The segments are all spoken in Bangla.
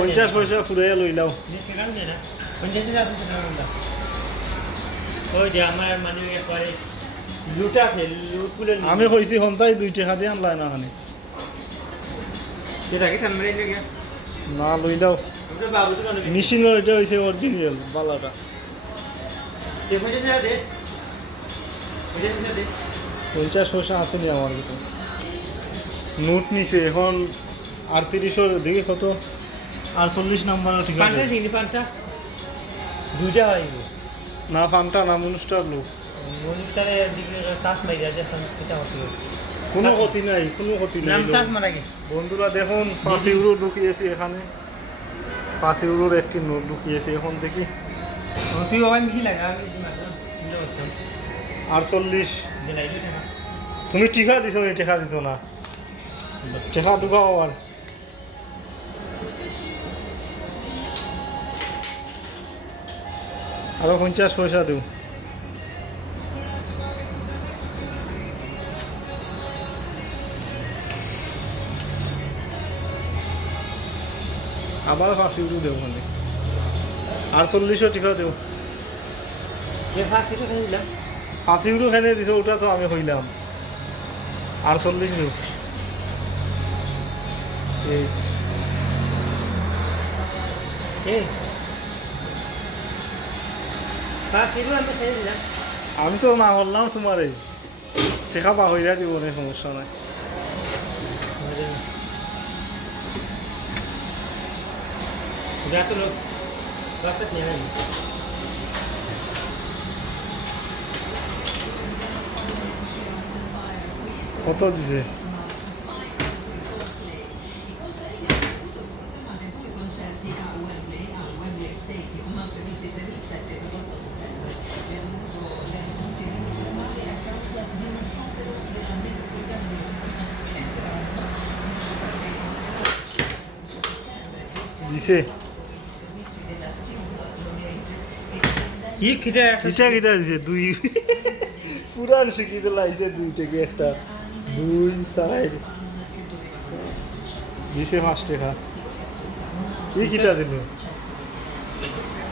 পঞ্চাশ পয়সা ফুরে লইলাও আমি কইছি সন্তাই দুই টাকা দিয়ে আনলাই না খানি না লইলাও মেশিনের এটা হয়েছে অরিজিনাল বালাটা। পঞ্চাশ পয়সা আসেনি আমার কাছে নোট নিছে এখন আটত্রিশের দিকে কত? আটচল্লিশ নাম্বার ঠিক আছে। দুইটা হয় না ফান্টা না অনুষ্ঠান লোক অনুষ্ঠানের দিকে চাষ কোনো ক্ষতি নাই কোনো ক্ষতি নাই নাম চাষ মারা গে বন্ধুরা দেখুন পাঁচ ইউরো ঢুকিয়েছি এখানে। পাঁচ ইউরোর একটি নোট ঢুকিয়েছি এখন দেখি। তুই ওই মিহি লাগা আটচল্লিশ। তুমি টিকা দিছো নি টেকা দিত না। টেকা ঢুকাও আর। আরও পঞ্চাশ পয়সা দিও আবার পাঁচ ইউরো দেও মানে। টিকা দেও যে ফাঁক কিছু খাই দিলাম খেলে দিছো, ওটা তো আমি হইলাম। আটচল্লিশ দিও এই। এ ফাঁক কিছু আমি তো না বললাম তোমার। এই টেকা পাহরিয়া দিব না সমস্যা নাই। কত দিছে? দিছে। কি একটা কিটা কিটা দিছে দুই। পুরান শিখি দিলাইছে দুই থেকে একটা। দুই চার। দিছে পাঁচ টাকা। কি কিটা দিল?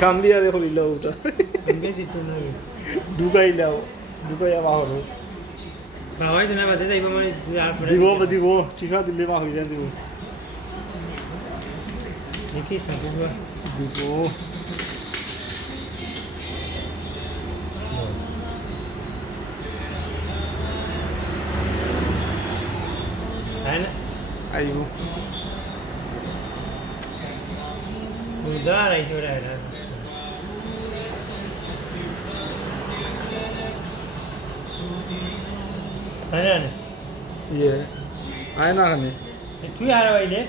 কান্দিয়ারে হইল ওটা। ঢুকাইলাও ঢুকাইয়া বাহর বাবাই জানা বাদে যাইব মানে দিব দিব। টিকা দিলে মা হইয়া দিব। দেখি সম্পূর্ণ দিব তাই না আইব উদার এই জোরে এটা তাই না ইয়ে আয় না খানি তুই আর আইলে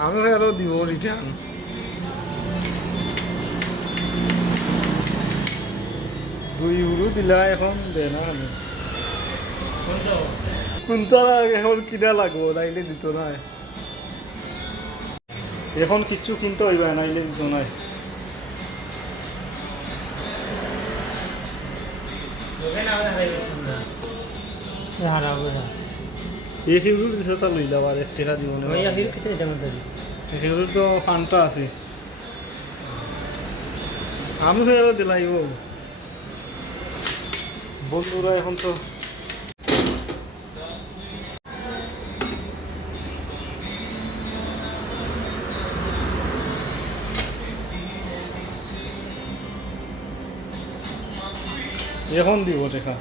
আমি ভাই আরো দিব রিটার্ন দুই ইউরো দিলা এখন দে না কোনটা এখন কিনা লাগবো নাইলে দিত নাই। এখন কিচ্ছু কিনতে হইবা নাইলে দিত নাই। এক আর এক টাকা দিব না এক তো ফান্টা আছে। আমি দিলাইব। বন্ধুরা এখন তো এখন দিব দেখা